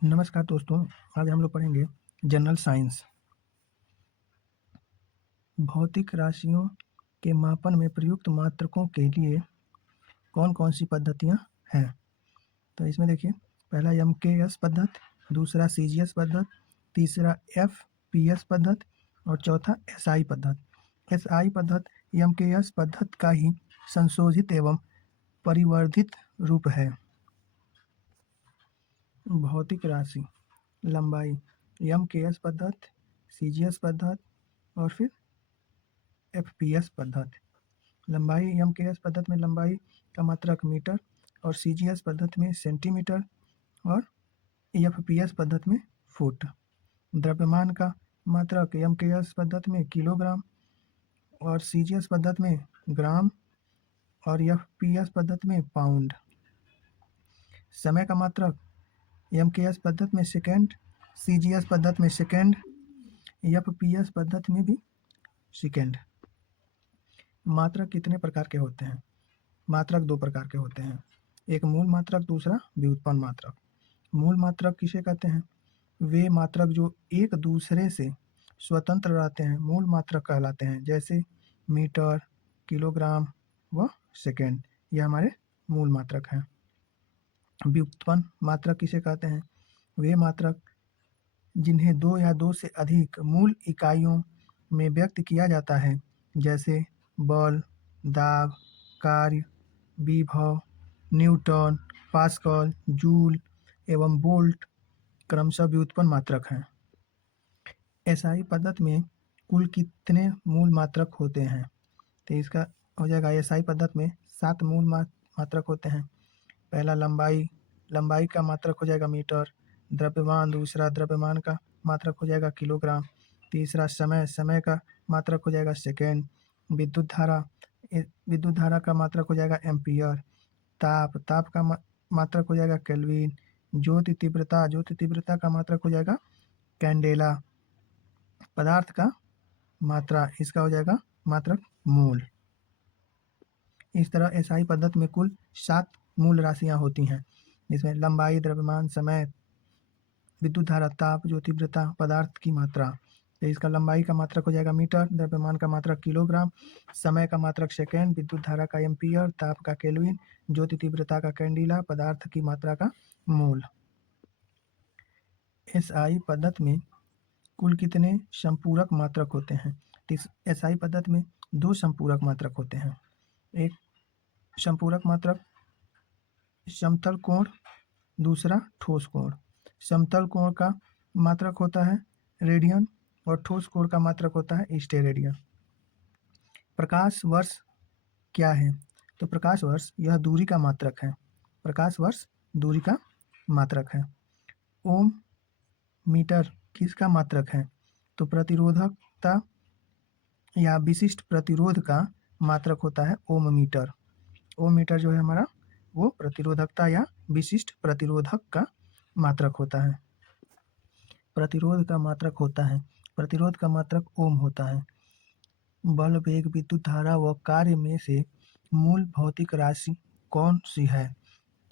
नमस्कार दोस्तों, आज हम लोग पढ़ेंगे जनरल साइंस। भौतिक राशियों के मापन में प्रयुक्त मात्रकों के लिए कौन कौन सी पद्धतियाँ हैं। तो इसमें देखिए, पहला MKS पद्धति, दूसरा CGS पद्धति, तीसरा FPS पद्धति और चौथा SI पद्धति। SI पद्धति MKS पद्धति का ही संशोधित एवं परिवर्धित रूप है। भौतिक राशि लंबाई MKS पद्धति, CGS पद्धति और फिर FPS पद्धति। लंबाई MKS पद्धति में लंबाई का मात्रक मीटर और CGS पद्धति में सेंटीमीटर और FPS पद्धति में फुट। द्रव्यमान का मात्रक MKS पद्धति में किलोग्राम और CGS पद्धति में ग्राम और FPS पद्धति में पाउंड। समय का मात्रक MKS पद्धति में सेकेंड, CGS पद्धति में सेकेंड, FPS पद्धति में भी सेकेंड। मात्रक कितने प्रकार के होते हैं? मात्रक दो प्रकार के होते हैं, एक मूल मात्रक, दूसरा व्युत्पन्न मात्रक। मूल मात्रक किसे कहते हैं? वे मात्रक जो एक दूसरे से स्वतंत्र रहते हैं मूल मात्रक कहलाते हैं, जैसे मीटर, किलोग्राम व सेकेंड, ये हमारे मूल मात्रक हैं। व्युत्पन्न मात्रक किसे कहते हैं? वे मात्रक जिन्हें दो या दो से अधिक मूल इकाइयों में व्यक्त किया जाता है, जैसे बल, दाब, कार्य, विभव, न्यूटन, पास्कल, जूल एवं वोल्ट क्रमशः व्युत्पन्न मात्रक हैं। एसआई पद्धति में कुल कितने मूल मात्रक होते हैं? तो इसका हो जाएगा, एसआई पद्धति में 7 मूल मात्रक होते हैं। पहला लंबाई का मात्रक हो जाएगा मीटर। द्रव्यमान, दूसरा द्रव्यमान का मात्रक हो जाएगा किलोग्राम। तीसरा समय का मात्रक हो जाएगा सेकेंड। विद्युत धारा का मात्रक हो जाएगा एम्पियर। ताप का मात्रक हो जाएगा केल्विन। ज्योति तीव्रता का मात्रक हो जाएगा कैंडेला। पदार्थ का मात्रा, इसका हो जाएगा मात्रक मोल। इस तरह एसआई पद्धति में कुल 7 मूल राशियां होती हैं, जिसमें लंबाई, द्रव्यमान, समय, विद्युत धारा, ताप, ज्योति तीव्रता, पदार्थ की मात्रा। तो इसका लंबाई का मात्रक हो जाएगा मीटर, द्रव्यमान का मात्रक किलोग्राम, समय का मात्रक सेकेंड, विद्युत धारा का एम्पियर, ताप का केल्विन, ज्योति तीव्रता का कैंडिला, पदार्थ की मात्रा का मोल। एसआई पद्धति में कुल कितने संपूरक मात्रक होते हैं? एसआई पद्धति में 2 संपूरक मात्रक होते हैं। एक संपूरक मात्रक समतल कोण, दूसरा ठोस कोण। समतल कोण का मात्रक होता है रेडियन और ठोस कोण का मात्रक होता है स्टेरेडियन। प्रकाश वर्ष क्या है? तो प्रकाश वर्ष यह दूरी का मात्रक है। प्रकाश वर्ष दूरी का मात्रक है। ओम मीटर किसका मात्रक है? तो प्रतिरोधकता या विशिष्ट प्रतिरोध का मात्रक होता है ओम मीटर। ओम मीटर जो है हमारा, वो प्रतिरोधकता या विशिष्ट प्रतिरोधक का मात्रक होता है। प्रतिरोध का मात्रक होता है, प्रतिरोध का मात्रक ओम होता है। बल, वेग, विद्युत धारा व कार्य में से मूल भौतिक राशि कौन सी है?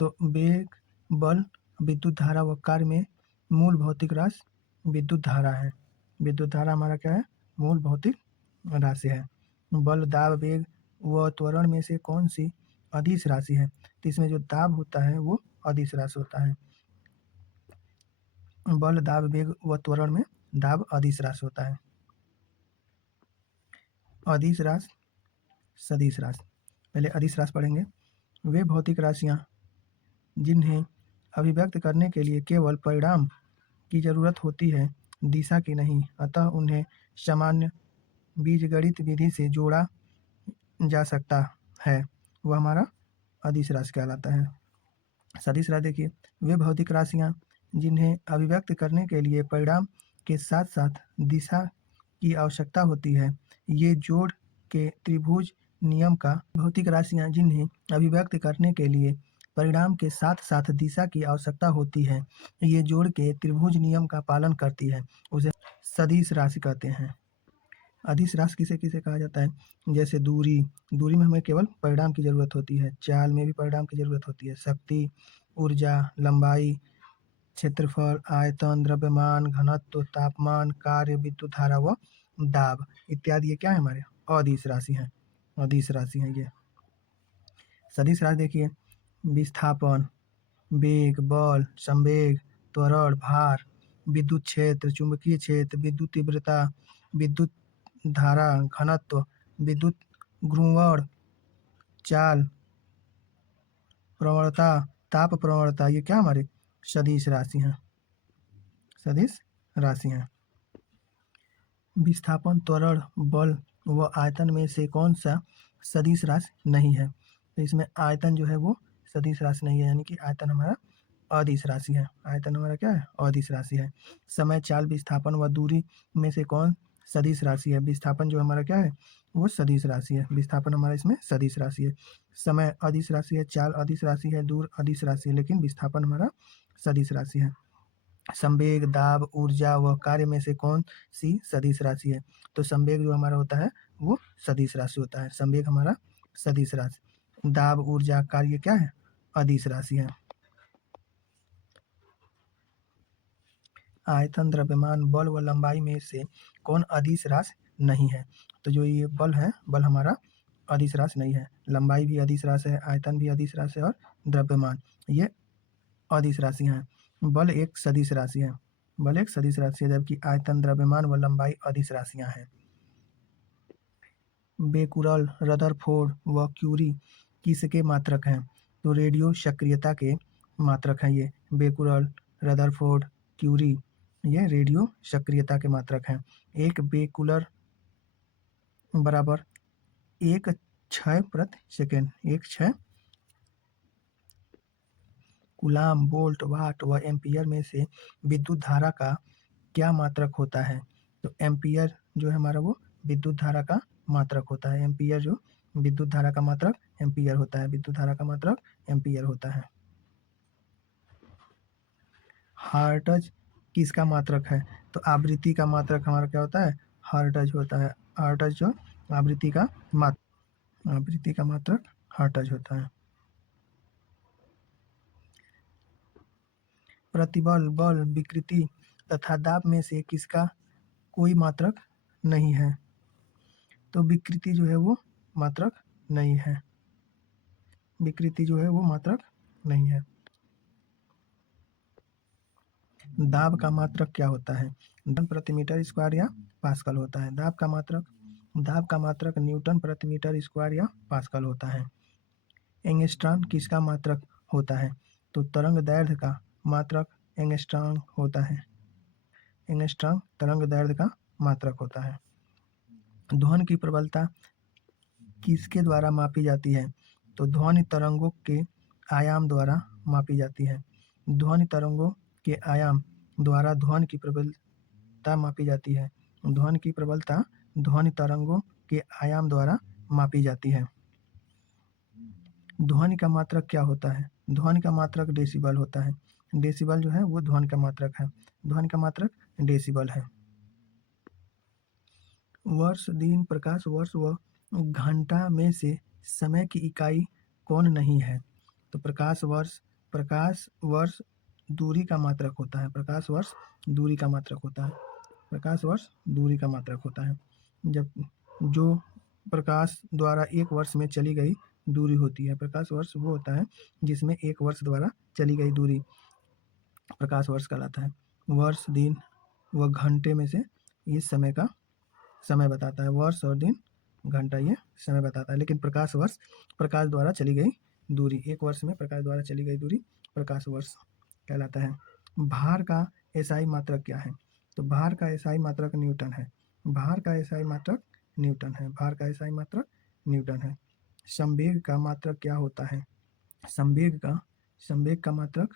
तो वेग, बल, विद्युत धारा व कार्य में मूल भौतिक राशि विद्युत धारा है। विद्युत धारा हमारा क्या है? मूल भौतिक राशि है। बल, दाब, वेग व त्वरण में से कौन सी अदिश राशि है? तो इसमें जो दाब होता है वो अदिश राशि होता है। बल, दाब, वेग व त्वरण में दाब अदिश राशि होता है। अदिश राशि, सदिश राशि। पहले अदिश राशि पढ़ेंगे। वे भौतिक राशियां जिन्हें अभिव्यक्त करने के लिए केवल परिणाम की जरूरत होती है, दिशा की नहीं, अतः उन्हें सामान्य बीजगणित विधि से जोड़ा जा सकता है, वह हमारा अदिश राशि कहलाता है। सदिश राशि देखिए, वे भौतिक राशियां जिन्हें अभिव्यक्त करने के लिए परिणाम के साथ साथ दिशा की आवश्यकता होती है, ये जोड़ के त्रिभुज नियम का भौतिक राशियां जिन्हें अभिव्यक्त करने के लिए परिणाम के साथ साथ दिशा की आवश्यकता होती है, ये जोड़ के त्रिभुज नियम का पालन करती है, उसे सदिश राशि कहते हैं। अदिश राशि किसे किसे कहा जाता है? जैसे दूरी में हमें केवल परिणाम की जरूरत होती है। चाल में भी परिणाम की जरूरत होती है। शक्ति, ऊर्जा, लंबाई, क्षेत्रफल, आयतन, द्रव्यमान, घनत्व, तापमान, कार्य, विद्युत धारा व दाब इत्यादि ये क्या है हमारे अदिश राशि हैं। अदिश राशि हैं ये। सदिश राशि देखिए, विस्थापन, वेग, बल, संवेग, त्वरण, भार, विद्युत क्षेत्र, चुंबकीय क्षेत्र, विद्युत तीव्रता, विद्युत धारा, घनत्व, विद्युत गुरुत्वाकर्षण, चाल, प्रवणता, ताप प्रवणता ये क्या हमारे सदिश राशि हैं। सदिश राशि हैं। विस्थापन, त्वरण, बल व आयतन में से कौन सा सदिश राशि नहीं है? तो इसमें आयतन जो है वो सदिश राशि नहीं है, यानी कि आयतन हमारा अदिश राशि है। आयतन हमारा क्या है? अदिश राशि है। समय, चाल, विस्थापन व दूरी में से कौन सदिश राशि है? विस्थापन जो हमारा क्या है वो सदिश राशि है। विस्थापन हमारा इसमें सदिश राशि है। समय अदिश राशि है, चाल अदिश राशि है, दूर अदिश राशि है, लेकिन विस्थापन हमारा सदिश राशि है। संवेग, दाब, ऊर्जा व कार्य में से कौन सी सदिश राशि है? तो संवेग जो हमारा होता है वो सदिश राशि होता है। संवेग हमारा सदिश राशि। दाब, ऊर्जा, कार्य क्या है? अदिश राशि है। आयतन, द्रव्यमान, बल व लंबाई में से कौन अदिश राशि नहीं है? तो जो ये बल है, बल हमारा अदिश राशि नहीं है। लंबाई भी अदिश राशि है, आयतन भी अदिश राशि है और द्रव्यमान ये अदिश राशि हैं। बल एक सदिश राशि है। बल एक सदिश राशि है, जबकि आयतन, द्रव्यमान व लंबाई अदिश राशियां हैं। बेकुरल, रदरफोर्ड व क्यूरी किसके मात्रक हैं? तो रेडियो सक्रियता के मात्रक हैं ये। बेकुरल, रदरफोर्ड, क्यूरी ये रेडियो सक्रियता के मात्रक हैं। एक बेकुलर बराबर एक क्षय प्रति सेकेंड। एक क्षय कूलाम, वोल्ट, वाट व एम्पियर में से विद्युत धारा का क्या मात्रक होता है? तो एम्पियर जो है हमारा वो विद्युत धारा का मात्रक होता है। एम्पियर जो विद्युत धारा का मात्रक एम्पियर होता है। विद्युत धारा का मात्रक एम्पियर होता है। हर्ट्ज किसका मात्रक है? तो आवृत्ति का मात्रक हमारा क्या होता है? हर्ट्ज होता है। हर्ट्ज जो आवृत्ति का मात्रक हर्ट्ज होता है। प्रतिबल, बल, विकृति तथा दाब में से किसका कोई मात्रक नहीं है? तो विकृति जो है वो मात्रक नहीं है। विकृति जो है वो मात्रक नहीं है। दाब का मात्रक क्या होता है? न्यूटन प्रति मीटर स्क्वायर या पास्कल होता है। दाब का मात्रक न्यूटन प्रति मीटर स्क्वायर या पास्कल होता है। एंगस्ट्रॉम किसका मात्रक होता है? तो तरंग दैर्ध्य का मात्रक एंगस्ट्रॉम होता है। एंगस्ट्रॉम तरंग दैर्ध्य का मात्रक होता है। ध्वनि की प्रबलता किसके द्वारा मापी जाती है? तो ध्वनि तरंगों के आयाम द्वारा मापी जाती है। ध्वनि तरंगों के आयाम द्वारा ध्वनि की प्रबलता मापी जाती है। ध्वनि की प्रबलता ध्वनि तरंगों के आयाम द्वारा मापी जाती है। ध्वनि का मात्रक क्या होता है? ध्वनि का मात्रक डेसिबल होता है। डेसिबल जो है वो ध्वनि का मात्रक है। ध्वनि का मात्रक डेसिबल है। वर्ष, दिन, प्रकाश वर्ष व घंटा में से समय की इकाई कौन नहीं है? तो प्रकाश वर्ष दूरी का मात्रक होता है। प्रकाश वर्ष दूरी का मात्रक होता है। प्रकाश वर्ष दूरी का मात्रक होता है। जब जो प्रकाश द्वारा एक वर्ष में चली गई दूरी होती है, प्रकाश वर्ष वो होता है जिसमें एक वर्ष द्वारा चली गई दूरी प्रकाश वर्ष कहलाता है। वर्ष, दिन व घंटे में से ये समय बताता है। वर्ष और दिन, घंटा ये समय बताता है। लेकिन प्रकाश वर्ष प्रकाश द्वारा चली गई दूरी, एक वर्ष में प्रकाश द्वारा चली गई दूरी प्रकाश वर्ष कहलाता है। भार का एसआई मात्रक क्या है? तो भार का एसआई मात्रक न्यूटन है। भार का एसआई मात्रक न्यूटन है। भार का एसआई मात्रक न्यूटन है। संवेग का मात्रक क्या होता है? संवेग का मात्रक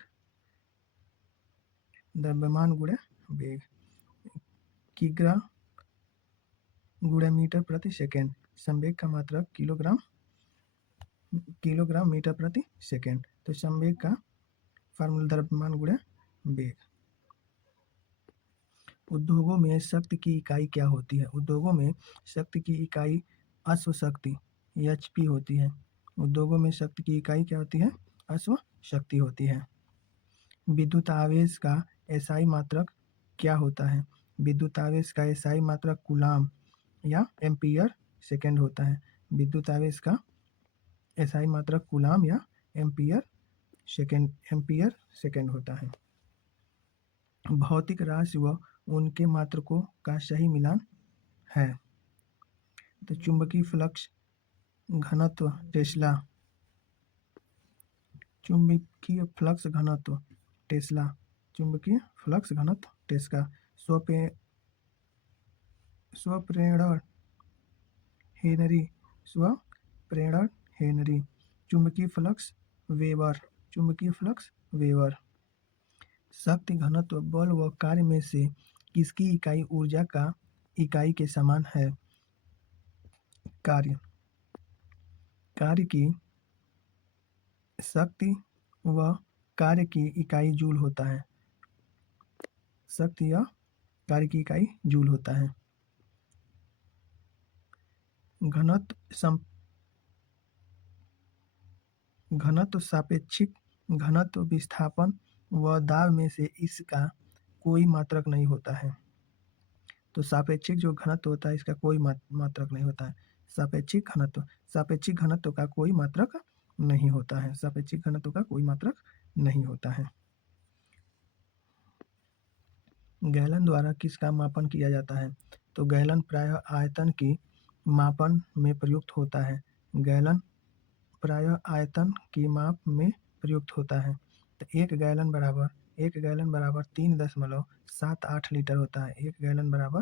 द्रव्यमान गुणे वेग, किग्रा गुणे मीटर प्रति सेकेंड। संवेग का मात्रक किलोग्राम मीटर प्रति सेकेंड। तो संवेग का फार्मूला द्रव्यमान गुणे वेग। उद्योगों में शक्ति की इकाई क्या होती है? उद्योगों में शक्ति की इकाई अश्व शक्ति एचपी होती है। उद्योगों में शक्ति की इकाई क्या होती है? अश्व शक्ति होती है। विद्युत आवेश का एसआई मात्रक क्या होता है? विद्युत आवेश का एसआई मात्रक कूलाम या एम्पियर सेकेंड होता है। विद्युत आवेश का एसआई मात्रक कूलाम या एम्पियर सेकेंड होता है। भौतिक राशि व उनके मात्रकों का सही मिलान है। तो चुंबकीय फ्लक्स घनत्व टेस्ला, चुंबकीय फ्लक्स घनत्व टेस्ला, चुंबकीय फ्लक्स घनत्व टेस्ला, स्वप्रेरण हेनरी, स्वप्रेरण हेनरी, चुंबकीय फ्लक्स वेबर, चुंबकीय फ्लक्स वेबर। शक्ति घनत्व बल व कार्य में से किसकी इकाई ऊर्जा का इकाई के समान है? कार्य, कार्य की शक्ति व कार्य की इकाई जूल होता है। शक्ति या कार्य की इकाई जूल होता है। घनत्व सापेक्षिक घनत्व विस्थापन व दाब में से इसका कोई मात्रक नहीं होता है। तो सापेक्षिक जो घनत्व होता है इसका कोई मात्रक नहीं होता है। सापेक्षिक घनत्व का कोई मात्रक नहीं होता है। सापेक्षिक घनत्व का कोई मात्रक नहीं होता है। गैलन द्वारा किसका मापन किया जाता है? तो गैलन प्रायः आयतन की मापन में प्रयुक्त होता है। गैलन प्रायः आयतन की माप में प्रयुक्त होता है। तो एक गैलन बराबर 3.78 लीटर होता है। एक गैलन बराबर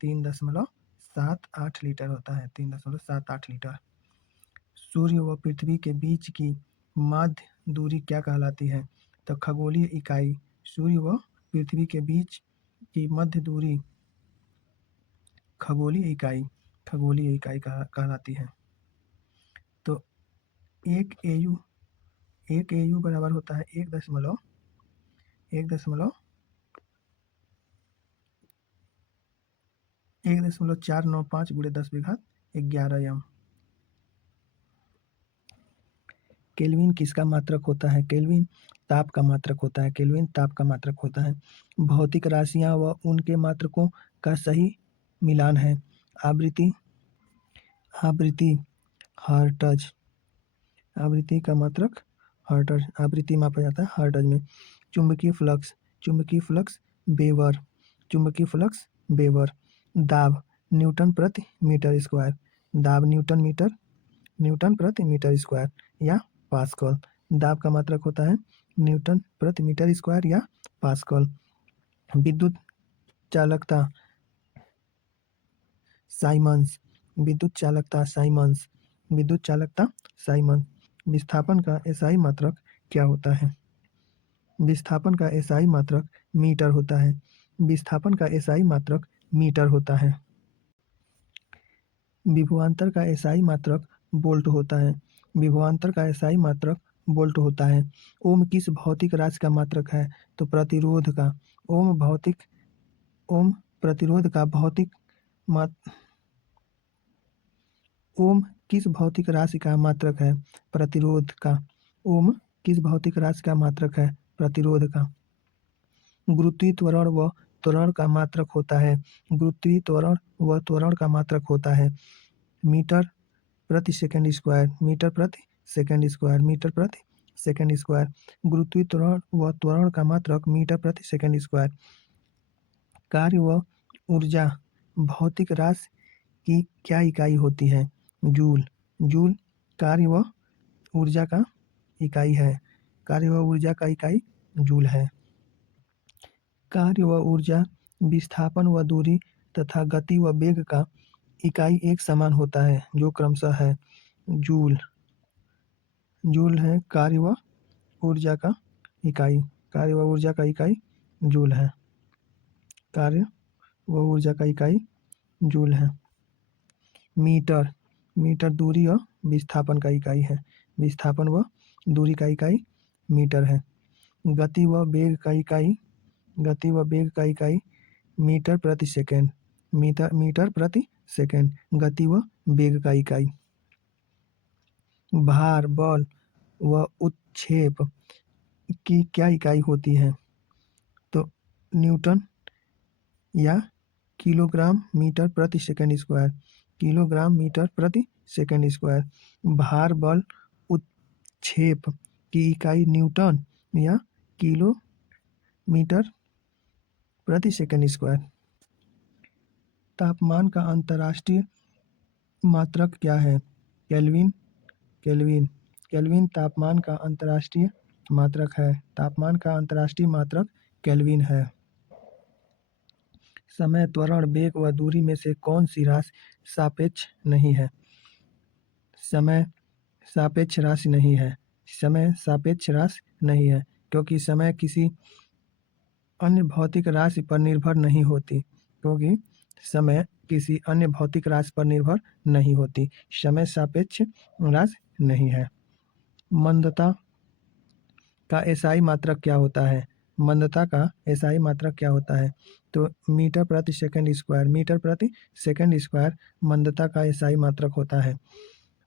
3.78 लीटर होता है। 3.78 लीटर। सूर्य व पृथ्वी के बीच की मध्य दूरी क्या कहलाती है? तो खगोलीय इकाई। सूर्य व पृथ्वी के बीच की मध्य दूरी खगोलीय इकाई कहलाती है। तो एक एयू बराबर होता है 1.495 गुणे 10⁻11 एम। केल्विन किसका मात्रक होता है? केल्विन ताप का मात्रक होता है। केल्विन ताप का मात्रक होता है। भौतिक राशियां व उनके मात्रकों का सही मिलान है। आवृत्ति हर्ट्ज, आवृत्ति का मात्रक हर्ट्ज, आवृत्ति मापा जाता है हर्ट्ज में। चुंबकीय फ्लक्स वेबर, चुंबकीय फ्लक्स वेबर। दाब न्यूटन प्रति मीटर स्क्वायर, दाब न्यूटन प्रति मीटर स्क्वायर या पास्कल। दाब का मात्रक होता है न्यूटन प्रति मीटर स्क्वायर या पास्कल। विद्युत चालकता साइमंस, विद्युत चालकता साइमंस। विस्थापन का एसआई मात्रक क्या होता है? विस्थापन का एसआई मात्रक मीटर होता है। विस्थापन का एसआई मात्रक मीटर होता है। विभवांतर का एसआई मात्रक वोल्ट होता है। विभवांतर का एसआई मात्रक वोल्ट होता है। ओम किस भौतिक राशि का मात्रक है? तो प्रतिरोध का। ओम प्रतिरोध का भौतिक ओम किस भौतिक राशि का मात्रक है? प्रतिरोध का। ओम किस भौतिक राशि का मात्रक है? प्रतिरोध का। गुरुत्वीय त्वरण व त्वरण का मात्रक होता है। गुरुत्वीय त्वरण व त्वरण का मात्रक होता है मीटर प्रति सेकंड स्क्वायर, मीटर प्रति सेकंड स्क्वायर, मीटर प्रति सेकंड स्क्वायर। गुरुत्वीय त्वरण व त्वरण का मात्रक मीटर प्रति सेकंड स्क्वायर। कार्य व ऊर्जा भौतिक राशि की क्या इकाई होती है? जूल। जूल कार्य व ऊर्जा का इकाई है। कार्य व ऊर्जा का इकाई जूल है। कार्य व ऊर्जा विस्थापन व दूरी तथा गति व वेग का इकाई एक समान होता है जो क्रमशः है जूल। जूल है कार्य व ऊर्जा का इकाई। कार्य व ऊर्जा का इकाई जूल है। कार्य व ऊर्जा का इकाई जूल है। मीटर दूरी और विस्थापन का इकाई है। विस्थापन व दूरी का इकाई मीटर है। गति व वेग का इकाई मीटर प्रति सेकंड। मीटर प्रति सेकंड गति व वेग का इकाई। भार, बल व उत्क्षेप की क्या इकाई होती है? तो न्यूटन या किलोग्राम मीटर प्रति सेकंड स्क्वायर, किलोग्राम मीटर प्रति सेकंड स्क्वायर। भार बल उत्क्षेप की इकाई न्यूटन या किलो मीटर प्रति सेकंड स्क्वायर। तापमान का अंतर्राष्ट्रीय मात्रक क्या है? केल्विन। केल्विन केल्विन तापमान का अंतर्राष्ट्रीय मात्रक है। तापमान का अंतर्राष्ट्रीय मात्रक केल्विन है। समय, त्वरण, वेग व दूरी में से कौन सी राशि सापेक्ष नहीं है? समय सापेक्ष राशि नहीं है। समय सापेक्ष राशि नहीं है क्योंकि समय किसी अन्य भौतिक राशि पर निर्भर नहीं होती। क्योंकि समय किसी अन्य भौतिक राशि पर निर्भर नहीं होती। समय सापेक्ष राशि नहीं है। मंदता का एसआई मात्रक क्या होता है? मंदता का एसआई मात्रक क्या होता है? तो मीटर प्रति सेकंड स्क्वायर। मीटर प्रति सेकंड स्क्वायर मंदता का एसआई मात्रक होता है।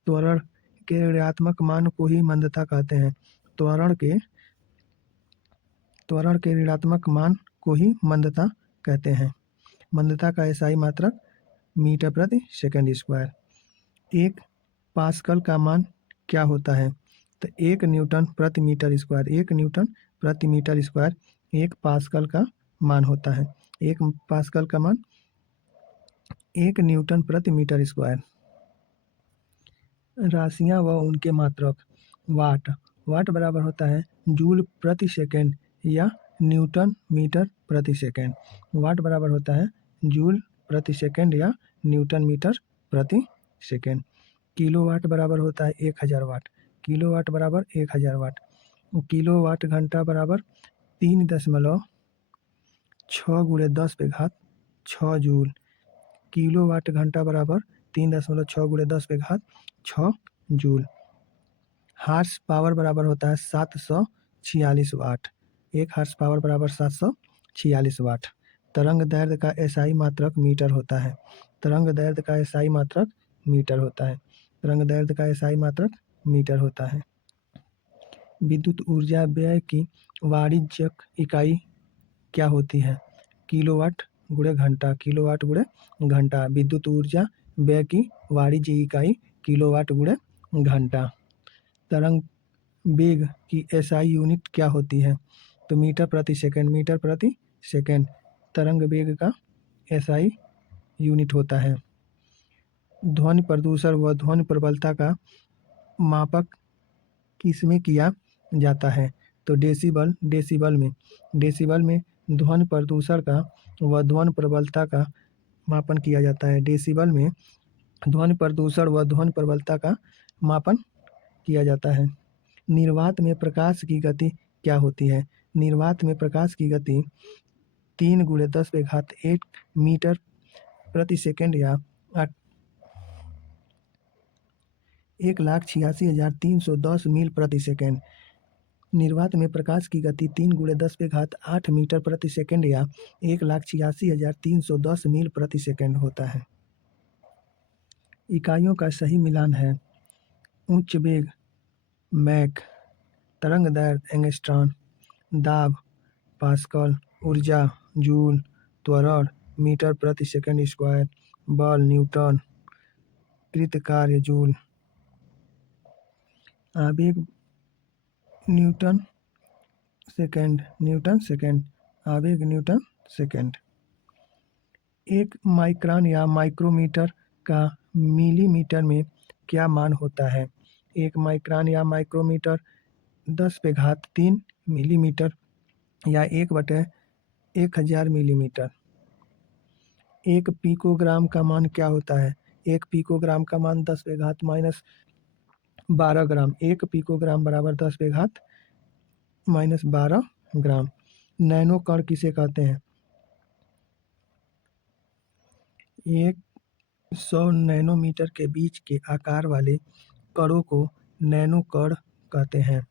त्वरण के ऋणात्मक मान को ही मंदता कहते हैं। त्वरण के ऋणात्मक मान को ही मंदता कहते हैं। मंदता का एसआई मात्रक मीटर प्रति सेकंड स्क्वायर। एक पास्कल का मान क्या होता है? तो 1 न्यूटन प्रति मीटर स्क्वायर। 1 न्यूटन प्रति मीटर स्क्वायर 1 पास्कल का मान होता है। 1 पास्कल का मान 1 न्यूटन प्रति मीटर स्क्वायर। राशियाँ व उनके मात्रक। वाट। वाट बराबर होता है जूल प्रति सेकंड या न्यूटन मीटर प्रति सेकंड। वाट बराबर होता है जूल प्रति सेकंड या न्यूटन मीटर प्रति सेकंड। किलोवाट बराबर होता है 1000 वाट। किलोवाट बराबर 1000 वाट। किलोवाट घंटा बराबर 3.6 × 10⁻6 जूल। किलोवाट घंटा बराबर 3.6 × 10⁻6 जूल। हार्स पावर बराबर होता है 746 वाट। 1 हार्स पावर बराबर 746 वाट। तरंग दैर्ध्य का एसआई मात्रक मीटर होता है। तरंग दैर्ध्य का एसआई मात्रक मीटर होता है। तरंग दैर्ध्य का एसआई मात्रक मीटर होता है। विद्युत ऊर्जा व्यय की वाणिज्यिक इकाई क्या होती है? किलोवाट गुणे घंटा। किलोवाट गुणे घंटा। विद्युत ऊर्जा व्यय की वाणिज्यिक इकाई किलोवाट गुणे घंटा। तरंग वेग की एसआई यूनिट क्या होती है? तो मीटर प्रति सेकंड। मीटर प्रति सेकंड तरंग वेग का एसआई यूनिट होता है। ध्वनि प्रदूषण व ध्वनि प्रबलता का मापक किसमें किया जाता है? तो डेसिबल। डेसिबल में ध्वनि प्रदूषण का व ध्वनि प्रबलता का मापन किया जाता है। डेसिबल में ध्वनि प्रदूषण व ध्वनि प्रबलता का मापन किया जाता है। निर्वात में प्रकाश की गति क्या होती है? निर्वात में प्रकाश की गति 3 × 10⁸ मीटर प्रति सेकंड या 1,86,310 मील प्रति सेकंड। निर्वात में प्रकाश की गति 3 × 10⁸ मीटर प्रति सेकंड या 1,86,310 मील प्रति सेकंड होता है। इकाइयों का सही मिलान है। उच्च वेग मैक, तरंग दैर्ध्य एंगस्ट्रॉम, दाब पास्कल, ऊर्जा जूल, त्वरण मीटर प्रति सेकंड स्क्वायर, बल न्यूटन, कृत कार्य जूल, आवेग न्यूटन सेकंड। आवेग न्यूटन सेकंड। एक माइक्रोन या माइक्रोमीटर का मिलीमीटर में क्या मान होता है? एक माइक्रोन या माइक्रोमीटर 10⁻³ मिलीमीटर या 1/1000 मिलीमीटर। एक पिकोग्राम का मान क्या होता है? एक पिकोग्राम का मान 10⁻12 ग्राम। एक पिकोग्राम बराबर 10⁻12 ग्राम। नैनो कण किसे कहते हैं? 100 नैनोमीटर के बीच के आकार वाले कणों को नैनो कण कहते हैं।